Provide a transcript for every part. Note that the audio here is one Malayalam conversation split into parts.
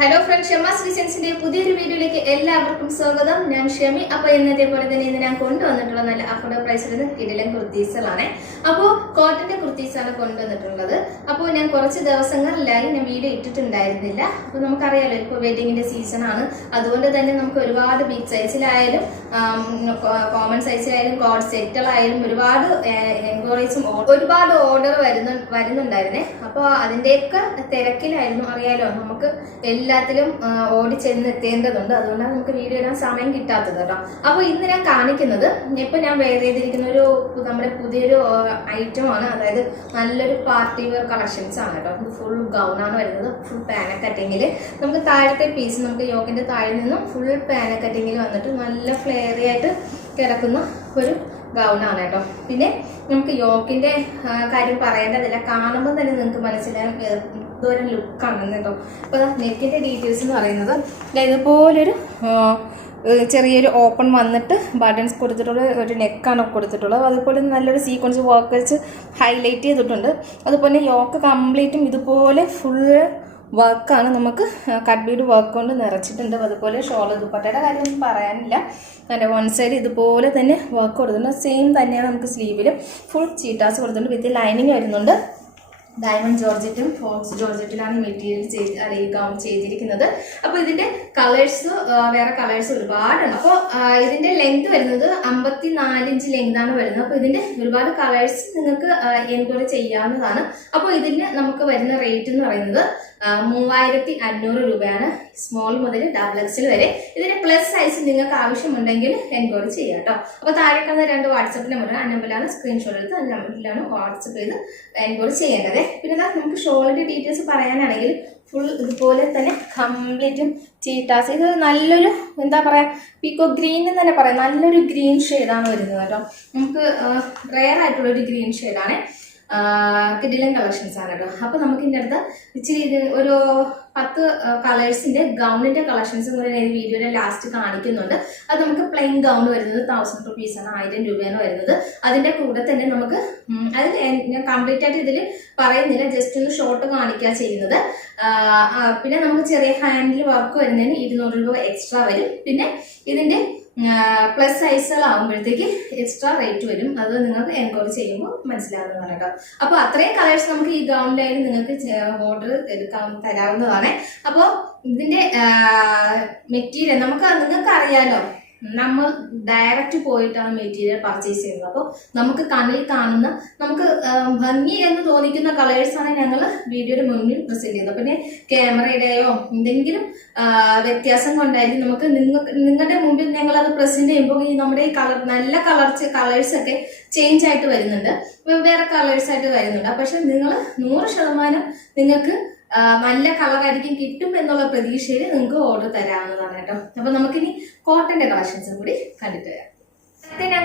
ഹലോ ഫ്രണ്ട്സ്, ഷമാസ് ഡിസൈൻസിന്റെ പുതിയൊരു വീഡിയോയിലേക്ക് എല്ലാവർക്കും സ്വാഗതം. ഞാൻ ഷമി. അപ്പോൾ ഇന്നത്തെ പോലെ തന്നെ ഇന്ന് ഞാൻ കൊണ്ടുവന്നിട്ടുള്ള നല്ല അഫോർഡബിൾ പ്രൈസിൽ കിടിലൻ കുർത്തീസുകളാണ്. അപ്പോൾ കോട്ടന്റെ കുർത്തീസാണ് കൊണ്ടുവന്നിട്ടുള്ളത്. അപ്പോൾ ഞാൻ കുറച്ച് ദിവസങ്ങളിലായി ഞാൻ വീഡിയോ ഇട്ടിട്ടുണ്ടായിരുന്നില്ല. അപ്പോൾ നമുക്കറിയാലോ ഇപ്പോൾ വെഡിങ്ങിന്റെ സീസൺ ആണ്. അതുകൊണ്ട് തന്നെ നമുക്ക് ഒരുപാട് ബിഗ് സൈസിലായാലും കോമൺ സൈസിലായാലും കോഡ് സെറ്റുകളായാലും ഒരുപാട് എൻക്വയറീസും ഒരുപാട് ഓർഡർ വരുന്നുണ്ടായിരുന്നേ. അപ്പോൾ അതിന്റെയൊക്കെ തിരക്കിലായിരുന്നു. അറിയാലോ, നമുക്ക് എല്ലാത്തിലും ഓടി ചെന്നെത്തേണ്ടതുണ്ട്. അതുകൊണ്ടാണ് നമുക്ക് വീഡിയോ ഇടാൻ സമയം കിട്ടാത്തത് കേട്ടോ. അപ്പോൾ ഇന്ന് ഞാൻ കാണിക്കുന്നത് ഇപ്പൊ ഞാൻ വെയർ ചെയ്തിരിക്കുന്ന നമ്മുടെ പുതിയൊരു ഐറ്റമാണ്. അതായത് നല്ലൊരു പാർട്ടി വെയർ കളക്ഷൻസ് ആണ് കേട്ടോ. ഇത് ഫുൾ ഗൗൺ ആണ് വരുന്നത്. ഫുൾ പാന കട്ടിങ്ങിൽ നമുക്ക് താഴത്തെ പീസ് നമുക്ക് യോക്കിന്റെ താഴെ നിന്നും ഫുൾ പാന കട്ടിങ്ങിൽ വന്നിട്ട് നല്ല ഫ്ലെയറി ആയിട്ട് കിടക്കുന്ന ഒരു ഗൗണാണ് കേട്ടോ. പിന്നെ നമുക്ക് യോക്കിന്റെ കാര്യം പറയേണ്ടതില്ല, കാണുമ്പോൾ തന്നെ നിങ്ങൾക്ക് മനസ്സിലാകും എന്തോരം ലുക്കാണ് കേട്ടോ. അപ്പോൾ നെക്കിന്റെ ഡീറ്റെയിൽസ് എന്ന് പറയുന്നത് ഇതുപോലൊരു ചെറിയൊരു ഓപ്പൺ വന്നിട്ട് ബട്ടൺസ് കൊടുത്തിട്ടുള്ള ഒരു നെക്കാണ് കൊടുത്തിട്ടുള്ളത്. അതുപോലെ നല്ലൊരു സീക്വൻസ് വർക്ക് വെച്ച് ഹൈലൈറ്റ് ചെയ്തിട്ടുണ്ട്. അതുപോലെ യോക്ക് കംപ്ലീറ്റും ഇതുപോലെ ഫുൾ വർക്കാണ്. നമുക്ക് കട്ട് ബീഡ് വർക്ക് കൊണ്ട് നിറച്ചിട്ടുണ്ട്. അതുപോലെ ഷോൾ ദുപ്പട്ടയുടെ കാര്യം പറയാനില്ല. അതിൻ്റെ വൺ സൈഡ് ഇതുപോലെ തന്നെ വർക്ക് കൊടുത്തിട്ടുണ്ട്. സെയിം തന്നെയാണ് നമുക്ക് സ്ലീവിൽ ഫുൾ ചീട്ടാസ് കൊടുത്തിട്ടുണ്ട്. വിത്ത് ലൈനിങ് വരുന്നുണ്ട്. ഡയമണ്ട് ജോർജറ്റും ഫോക്സ് ജോർജറ്റിലാണ് മെറ്റീരിയൽ ചെയ്തിരിക്കുന്നത്. അപ്പോൾ ഇതിന്റെ കളേഴ്സ് വേറെ കളേഴ്സ് ഒരുപാടുണ്ട്. അപ്പോൾ ഇതിന്റെ ലെങ്ത് വരുന്നത് 54 ഇഞ്ച് ലെങ്ത് ആണ് വരുന്നത്. അപ്പോൾ ഇതിന്റെ ഒരുപാട് കളേഴ്സ് നിങ്ങൾക്ക് എൻക്വയറി ചെയ്യാവുന്നതാണ്. അപ്പോൾ ഇതിന് നമുക്ക് വരുന്ന റേറ്റ് എന്ന് പറയുന്നത് 3500 രൂപയാണ്. സ്മോൾ മുതൽ XXL വരെ. ഇതിന്റെ പ്ലസ് സൈസ് നിങ്ങൾക്ക് ആവശ്യമുണ്ടെങ്കിൽ എൻക്വയറി ചെയ്യാം കേട്ടോ. അപ്പോൾ താഴെ കാണുന്ന 2 വാട്സപ്പ് നമ്പർ, ആ നമ്പറിലാണ് സ്ക്രീൻഷോട്ട് എടുത്ത് ആ നമ്പറിലാണ് വാട്സപ്പ് ചെയ്ത് എൻക്വയറി ചെയ്യേണ്ടത്. പിന്നെ നമുക്ക് ഷോളിന്റെ ഡീറ്റെയിൽസ് പറയാനാണെങ്കിൽ ഫുൾ ഇതുപോലെ തന്നെ കംപ്ലീറ്റും ചീട്ടാസ്. ഇത് നല്ലൊരു എന്താ പറയാ, പീക്കോ ഗ്രീൻ എന്ന് തന്നെ പറയാം. നല്ലൊരു ഗ്രീൻ ഷെയ്ഡാണ് വരുന്നത് കേട്ടോ. നമുക്ക് റെയർ ആയിട്ടുള്ള ഒരു ഗ്രീൻ ഷെയ്ഡാണ്. കിഡിലൻ കളക്ഷൻസ് ആണ് കേട്ടോ. അപ്പൊ നമുക്ക് ഇതിൻ്റെ അടുത്ത് ഇച്ചിരി ഒരു 10 കളേഴ്സിന്റെ ഗൗണിന്റെ കളക്ഷൻസ് കൂടെ ഞാൻ വീഡിയോയുടെ ലാസ്റ്റ് കാണിക്കുന്നുണ്ട്. അത് നമുക്ക് പ്ലെയിൻ ഗൗൺ വരുന്നത് 1000 റുപ്പീസാണ്, 1000 രൂപയാണ് വരുന്നത്. അതിന്റെ കൂടെ തന്നെ നമുക്ക് അത് ഞാൻ കംപ്ലീറ്റ് ആയിട്ട് ഇതിൽ പറയുന്നില്ല, ജസ്റ്റ് ഒന്ന് ഷോർട്ട് കാണിക്കുക ചെയ്യുന്നത്. പിന്നെ നമുക്ക് ചെറിയ ഹാൻഡിൽ വർക്ക് വരുന്നതിന് 200 രൂപ എക്സ്ട്രാ വരും. പിന്നെ ഇതിന്റെ പ്ലസ് സൈസുകളാകുമ്പോഴത്തേക്ക് എക്സ്ട്രാ റേറ്റ് വരും. അത് നിങ്ങൾക്ക് എൻക്വയറി ചെയ്യുമ്പോൾ മനസ്സിലാവുന്നതാണ് കേട്ടോ. അപ്പോൾ അത്രയും കളേഴ്സ് നമുക്ക് ഈ ഗൗണിലായാലും നിങ്ങൾക്ക് ഓർഡർ തരാവുന്നതാണ്. അപ്പോൾ ഇതിന്റെ മെറ്റീരിയൽ നിങ്ങൾക്ക് അറിയാലോ, നമ്മൾ ഡയറക്റ്റ് പോയിട്ടാണ് മെറ്റീരിയൽ പർച്ചേസ് ചെയ്യുന്നത്. അപ്പോൾ നമുക്ക് കണ്ണിൽ കാണുന്ന നമുക്ക് ഭംഗി എന്ന് തോന്നിക്കുന്ന കളേഴ്സാണ് ഞങ്ങൾ വീഡിയോയുടെ മുന്നിൽ പ്രസന്റ് ചെയ്യുന്നത്. പിന്നെ ക്യാമറയുടെയോ എന്തെങ്കിലും വ്യത്യാസം കൊണ്ടായിരിക്കും നമുക്ക് നിങ്ങളുടെ മുമ്പിൽ ഞങ്ങൾ അത് പ്രസന്റ് ചെയ്യുമ്പോൾ ഈ നമ്മുടെ ഈ നല്ല കളേഴ്സ് ഒക്കെ ചേഞ്ച് ആയിട്ട് വരുന്നുണ്ട്, വേറെ കളേഴ്സ് ആയിട്ട് വരുന്നുണ്ട്. പക്ഷെ നിങ്ങൾ 100% നിങ്ങൾക്ക് നല്ല കളറായിരിക്കും കിട്ടും എന്നുള്ള പ്രതീക്ഷയിൽ നിങ്ങൾക്ക് ഓർഡർ തരാവുന്നതാണ് കേട്ടോ. അപ്പൊ നമുക്കിനി കോട്ടന്റെ കളക്ഷൻസും കൂടി കണ്ടിട്ട് വരാം. നേരത്തെ ഞാൻ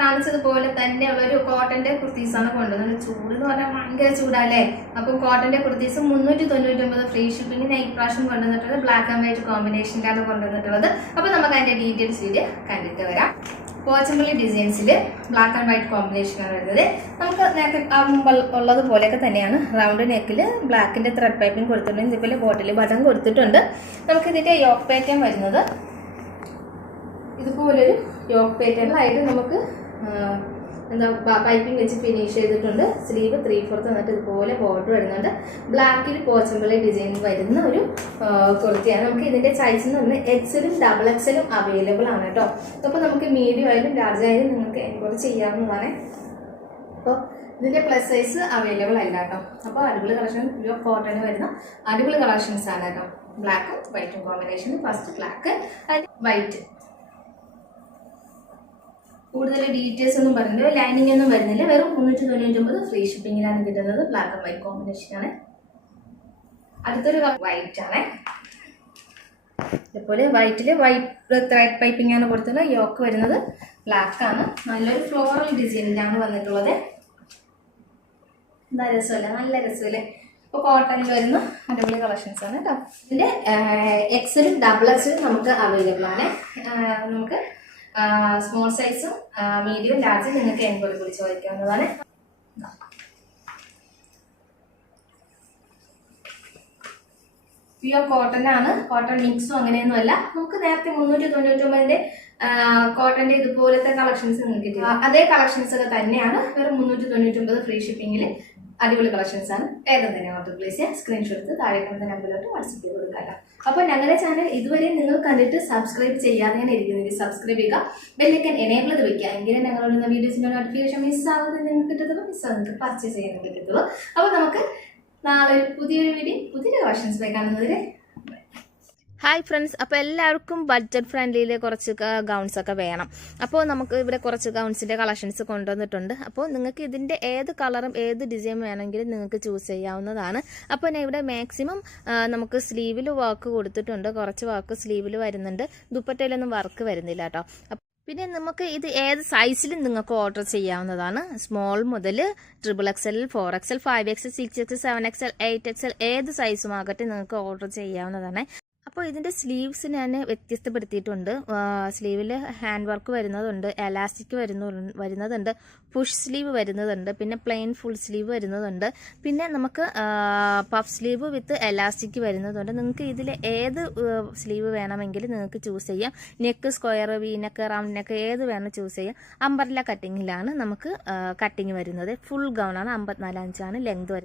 കാണിച്ചതുപോലെ തന്നെ ഉള്ളൊരു കോട്ടന്റെ കുർത്തീസാണ് കൊണ്ടുവന്നത്. ചൂട് എന്ന് പറഞ്ഞാൽ ഭയങ്കര ചൂടല്ലേ. അപ്പം കോട്ടന്റെ കുർത്തീസ് 399 ഫ്രീ ഷിപ്പിംഗ്. ഇപ്രാവശ്യം കൊണ്ടുവന്നിട്ടുള്ളത് ബ്ലാക്ക് ആൻഡ് വൈറ്റ് കോമ്പിനേഷനിലാണ് കൊണ്ടുവന്നിട്ടുള്ളത്. അപ്പൊ നമുക്ക് അതിന്റെ ഡീറ്റെയിൽസ് വീഡിയോ കണ്ടിട്ട് വരാം. പോച്ചമ്പള്ളി ഡിസൈൻസിൽ ബ്ലാക്ക് ആൻഡ് വൈറ്റ് കോമ്പിനേഷനാണ് വരുന്നത്. നമുക്ക് നേരത്തെ ഉള്ളതുപോലെയൊക്കെ തന്നെയാണ്. റൗണ്ട് നെക്കിൽ ബ്ലാക്കിന്റെ ത്രെഡ് പൈപ്പിംഗ് കൊടുത്തിട്ടുണ്ട്. ഇതുപോലെ ബോട്ടിൽ ബട്ടൺ കൊടുത്തിട്ടുണ്ട്. നമുക്ക് ഇതിന്റെ യോക്ക് പാറ്റേൺ വരുന്നത് ഇതുപോലൊരു യോക്ക് പാറ്റേണിലായിട്ട് നമുക്ക് എന്താ പൈപ്പിംഗ് വെച്ച് ഫിനിഷ് ചെയ്തിട്ടുണ്ട്. സ്ലീവ് 3/4 എന്നിട്ട് ഇതുപോലെ ബോർഡർ വരുന്നുണ്ട്. ബ്ലാക്കിൽ പോച്ചമ്പള്ളി ഡിസൈൻ വരുന്ന ഒരു കുർത്തിയാണ്. നമുക്ക് ഇതിന്റെ സൈസ് എന്ന് പറഞ്ഞാൽ XLും XXLും അവൈലബിൾ ആണ് കേട്ടോ. അപ്പോൾ നമുക്ക് മീഡിയം ആയാലും ലാർജ് ആയാലും നിങ്ങൾക്ക് എൻക്വയറി ചെയ്യാവുന്നതാണ്. അപ്പോൾ ഇതിന്റെ പ്ലസ് സൈസ് അവൈലബിൾ അല്ല കേട്ടോ. അപ്പോൾ അടിപൊളി കളക്ഷൻ, പ്യൂർ കോട്ടൺ വരുന്ന അടിപൊളി കളക്ഷൻസ് ആണ് കേട്ടോ. ബ്ലാക്കും വൈറ്റും combination. First black and white. കൂടുതൽ ഡീറ്റെയിൽസ് ഒന്നും പറഞ്ഞില്ല, ലൈനിങ് ഒന്നും വരുന്നില്ല. വെറും 399 ഫ്രീ ഷിപ്പിംഗിലാണ് കിട്ടുന്നത്. ബ്ലാക്ക് ആൻഡ് വൈറ്റ് കോമ്പിനേഷനാണ്. അടുത്തൊരു വൈറ്റ് ആണ്. ഇതുപോലെ വൈറ്റില് വൈറ്റ് ത്രെഡ് പൈപ്പിംഗ് ആണ് കൊടുത്തത്. യോക്ക് വരുന്നത് ബ്ലാക്ക് ആണ്. നല്ലൊരു ഫ്ലോറൽ ഡിസൈനിലാണ് വന്നിട്ടുള്ളത്. എന്താ രസമല്ലേ, നല്ല രസമല്ലേ. ഇപ്പോൾ കോട്ടണിൽ വരുന്ന അടിപൊളി കളക്ഷൻസ് ആണ് കേട്ടോ. ഇതിന്റെ XLും XXLും നമുക്ക് അവൈലബിൾ ആണ്. നമുക്ക് സ്മോൾ സൈസും മീഡിയം ലാർജും നിങ്ങൾക്ക് എൻക്വയറി വിളിച്ച് ചോദിക്കാവുന്നതാണ്. പ്യുവർ കോട്ടൺ ആണ്, കോട്ടൺ മിക്സും അങ്ങനെയൊന്നും അല്ല. നമുക്ക് നേരത്തെ 399ന്റെ കോട്ടന്റെ ഇതുപോലത്തെ കളക്ഷൻസ് നിങ്ങൾക്ക് കിട്ടില്ല. അതേ കളക്ഷൻസ് ഒക്കെ തന്നെയാണ്, വെറും 399 ഫ്രീ ഷിപ്പിംഗിൽ. അടിപൊളി കളക്ഷൻസ് ആണ്. വേഗം തന്നെ ഓർഡർ പ്ലേസ് ചെയ്യാം. സ്ക്രീൻഷോട്ട് എടുത്ത് താഴെ കാണുന്ന നമ്പറിലോട്ട് വാട്സ്ആപ്പ് ചെയ്ത് കൊടുക്കാം. അപ്പോൾ ഞങ്ങളുടെ ചാനൽ ഇതുവരെ നിങ്ങൾ കണ്ടിട്ട് സബ്സ്ക്രൈബ് ചെയ്യാതെയാണ് ഇരിക്കുന്നത്, സബ്സ്ക്രൈബ് ചെയ്യുക, ബെല്ലൈക്കൻ എനേബിൾ ചെയ്ത് വെക്കുക. എങ്കിലും ഞങ്ങളുടെ വീഡിയോസിന്റെ നോട്ടിഫിക്കേഷൻ മിസ്സാവുന്നത് നിങ്ങൾക്ക് കിട്ടത്തുള്ളൂ, മിസ്സാവുന്നത് പർച്ചേസ് ചെയ്യാൻ കിട്ടത്തുള്ളൂ. അപ്പോൾ നമുക്ക് നാളെ പുതിയൊരു വീഡിയോ പുതിയൊരു കളക്ഷൻസ് പോയി കാണുന്നവരെ. ഹായ് ഫ്രണ്ട്സ്, അപ്പോൾ എല്ലാവർക്കും ബഡ്ജറ്റ് ഫ്രണ്ട്ലിയിൽ കുറച്ച് ഗൗൺസ് ഒക്കെ വേണം. അപ്പോൾ നമുക്ക് ഇവിടെ കുറച്ച് ഗൗൺസിൻ്റെ കളക്ഷൻസ് കൊണ്ടുവന്നിട്ടുണ്ട്. അപ്പോൾ നിങ്ങൾക്ക് ഇതിൻ്റെ ഏത് കളറും ഏത് ഡിസൈൻ വേണമെങ്കിലും നിങ്ങൾക്ക് ചൂസ് ചെയ്യാവുന്നതാണ്. അപ്പോൾ ഞാൻ ഇവിടെ മാക്സിമം നമുക്ക് സ്ലീവിൽ വർക്ക് കൊടുത്തിട്ടുണ്ട്, കുറച്ച് വർക്ക് സ്ലീവിൽ വരുന്നുണ്ട്, ദുപ്പട്ടയിലൊന്നും വർക്ക് വരുന്നില്ല കേട്ടോ. പിന്നെ നമുക്ക് ഇത് ഏത് സൈസിലും നിങ്ങൾക്ക് ഓർഡർ ചെയ്യാവുന്നതാണ്. സ്മോൾ മുതൽ XXL, 4XL, 5XL, 6XL, 7XL, 8XL ഏത് സൈസും ആകട്ടെ നിങ്ങൾക്ക് ഓർഡർ ചെയ്യാവുന്നതാണ്. അപ്പോൾ ഇതിൻ്റെ സ്ലീവ്സ് ഞാൻ വ്യത്യസ്തപ്പെടുത്തിയിട്ടുണ്ട്. സ്ലീവിൽ ഹാൻഡ് വർക്ക് വരുന്നതുണ്ട്, എലാസ്റ്റിക് വരുന്നതുണ്ട്, പുഷ് സ്ലീവ് വരുന്നതുണ്ട്, പിന്നെ പ്ലെയിൻ ഫുൾ സ്ലീവ് വരുന്നതുണ്ട്, പിന്നെ നമുക്ക് പഫ് സ്ലീവ് വിത്ത് എലാസ്റ്റിക് വരുന്നതുണ്ട്. നിങ്ങൾക്ക് ഇതിൽ ഏത് സ്ലീവ് വേണമെങ്കിലും നിങ്ങൾക്ക് ചൂസ് ചെയ്യാം. Neck square, V neck, round neck ഏത് വേണം ചൂസ് ചെയ്യാം. അംബർല കട്ടിങ്ങിലാണ് നമുക്ക് കട്ടിങ് വരുന്നത്. ഫുൾ ഗൗണാണ്, 54 ഇഞ്ചാണ് ലെങ്ത് വരുന്നത്.